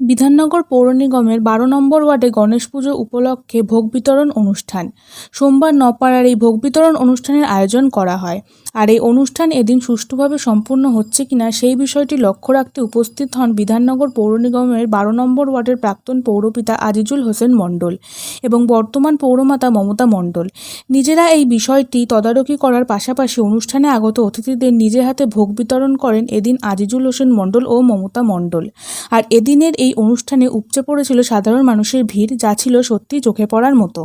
বিধাননগর পৌর নিগমের ১২ নম্বর ওয়ার্ডে গণেশ পুজো উপলক্ষে ভোগ বিতরণ অনুষ্ঠান। সোমবার নপাড়ার এই ভোগ বিতরণ অনুষ্ঠানের আয়োজন করা হয়। আর এই অনুষ্ঠান এদিন সুষ্ঠুভাবে সম্পূর্ণ হচ্ছে কিনা সেই বিষয়টি লক্ষ্য রাখতে উপস্থিত হন বিধাননগর পৌর নিগমের ১২ নম্বর ওয়ার্ডের প্রাক্তন পৌরপিতা আজিজুল হোসেন মণ্ডল এবং বর্তমান পৌরমাতা মমতা মণ্ডল। নিজেরা এই বিষয়টি তদারকি করার পাশাপাশি অনুষ্ঠানে আগত অতিথিদের নিজে হাতে ভোগ বিতরণ করেন এদিন আজিজুল হোসেন মণ্ডল ও মমতা মণ্ডল। আর এদিনের এই অনুষ্ঠানে উপচে পড়েছিল সাধারণ মানুষের ভিড়, যা ছিল সত্যি চোখে পড়ার মতো।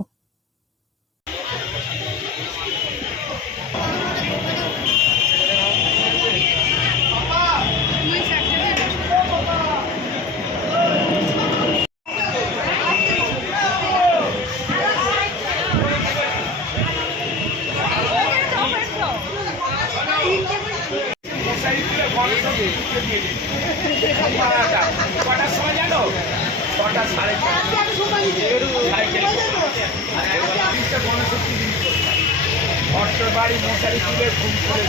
বাড়ি মশারি তুলে ঘুম করে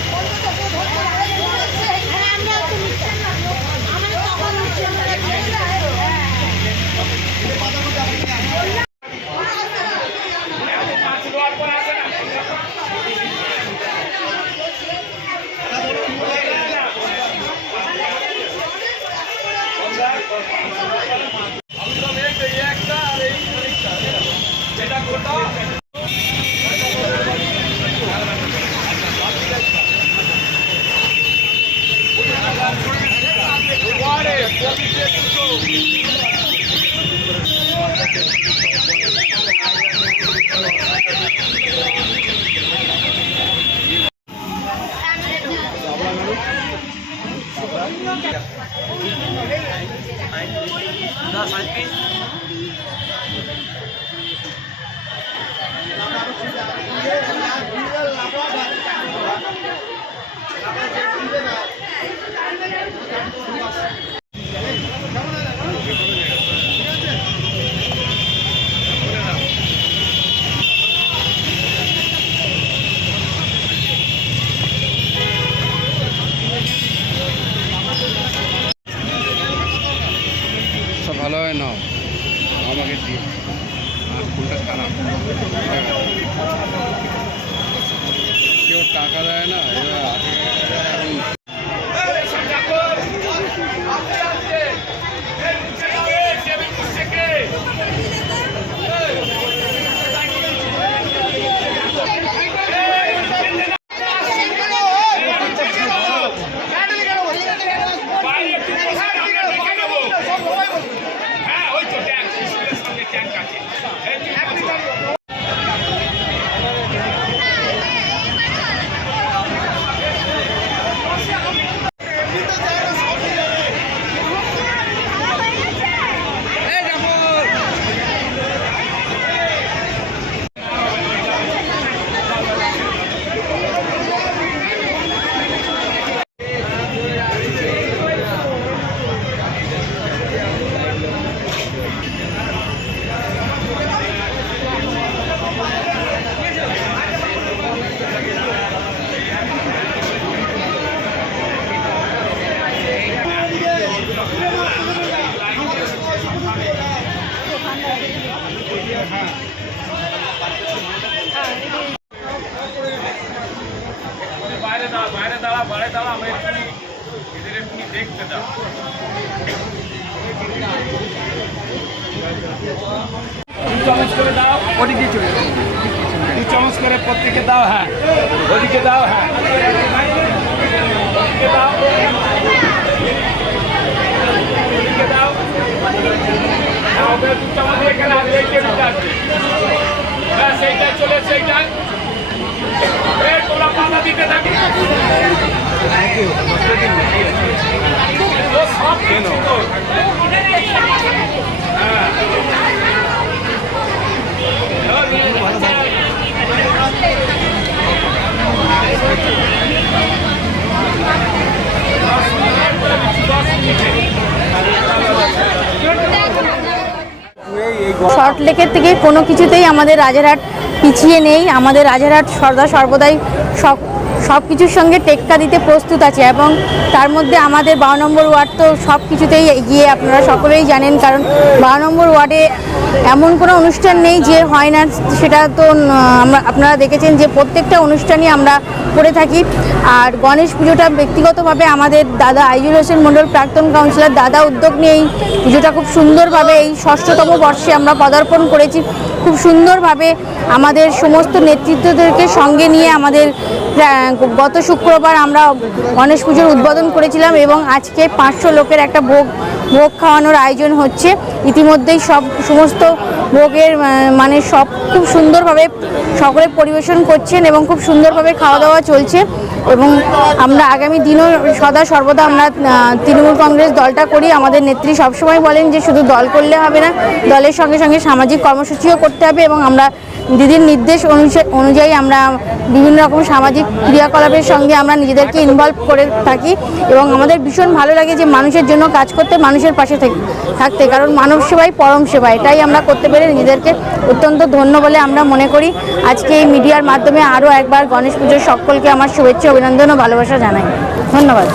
ভালো হয় না আমাকে দিয়ে আর কোনটা খারাপ কেউ টাকা দেয় না বাইরে দাঁড়া আমরা এদের একটু দেখতে দাও। চামচ করে দাও, ওদিকে চলে যাও। 2 চামচ করে প্রত্যেকে দাও। হ্যাঁ, ওদিকে দাও। হ্যাঁ, ওদিকে দাও, ওদিকে দাও। হ্যাঁ, ওদের 2 চামচ এখানে আসবে, এইটা আসবে। হ্যাঁ, সেইটাই চলে, সেইটাই। তোমরা পাতা দিতে থাকি। সব কেন সল্টলেকের থেকে কোনো কিছুতেই আমাদের রাজারহাট পিছিয়ে নেই। আমাদের রাজারহাট সর্বদাই সব কিছুর সঙ্গে টেক্কা দিতে প্রস্তুত আছে এবং তার মধ্যে আমাদের 12 নম্বর ওয়ার্ড তো সব কিছুতেই এগিয়ে, আপনারা সকলেই জানেন, কারণ 12 নম্বর ওয়ার্ডে এমন কোনো অনুষ্ঠান নেই যে হয় না, সেটা তো আপনারা দেখেছেন যে প্রত্যেকটা অনুষ্ঠানই আমরা করে থাকি। আর গণেশ পুজোটা ব্যক্তিগতভাবে আমাদের দাদা আইজুল হোসেন মণ্ডল প্রাক্তন কাউন্সিলর দাদা উদ্যোগ নিয়ে এই পুজোটা খুব সুন্দরভাবে এই 6ষষ্ঠতম বর্ষে আমরা পদার্পণ করেছি। খুব সুন্দরভাবে আমাদের সমস্ত নেতৃত্বদেরকে সঙ্গে নিয়ে আমাদের গত শুক্রবার আমরা গণেশ পুজোর উদ্বোধন করেছিলাম এবং আজকে 500 লোকের একটা ভোগ খাওয়ানোর আয়োজন হচ্ছে। ইতিমধ্যেই সমস্ত ভোগের মানে সব খুব সুন্দরভাবে সকলে পরিবেশন করছেন এবং খুব সুন্দরভাবে খাওয়া দাওয়া চলছে এবং আমরা আগামী দিনও সদা সর্বদা আমরা তৃণমূল কংগ্রেস দলটা করি। আমাদের নেত্রী সবসময় বলেন যে শুধু দল করলে হবে না, দলের সঙ্গে সঙ্গে সামাজিক কর্মসূচিও করতে হবে এবং আমরা দিদির নির্দেশ অনুযায়ী আমরা বিভিন্ন রকম সামাজিক ক্রিয়াকলাপের সঙ্গে আমরা নিজেদেরকে ইনভলভ করে থাকি এবং আমাদের ভীষণ ভালো লাগে যে মানুষের জন্য কাজ করতে, মানুষের পাশে থাকতে, কারণ মানব সেবাই পরম সেবা, এটাই আমরা করতে পেরে নিজেদেরকে অত্যন্ত ধন্য বলে আমরা মনে করি। আজকে এই মিডিয়ার মাধ্যমে আরও একবার গণেশ পুজোর সকলকে আমার শুভেচ্ছা, অভিনন্দন ও ভালোবাসা জানাই। ধন্যবাদ।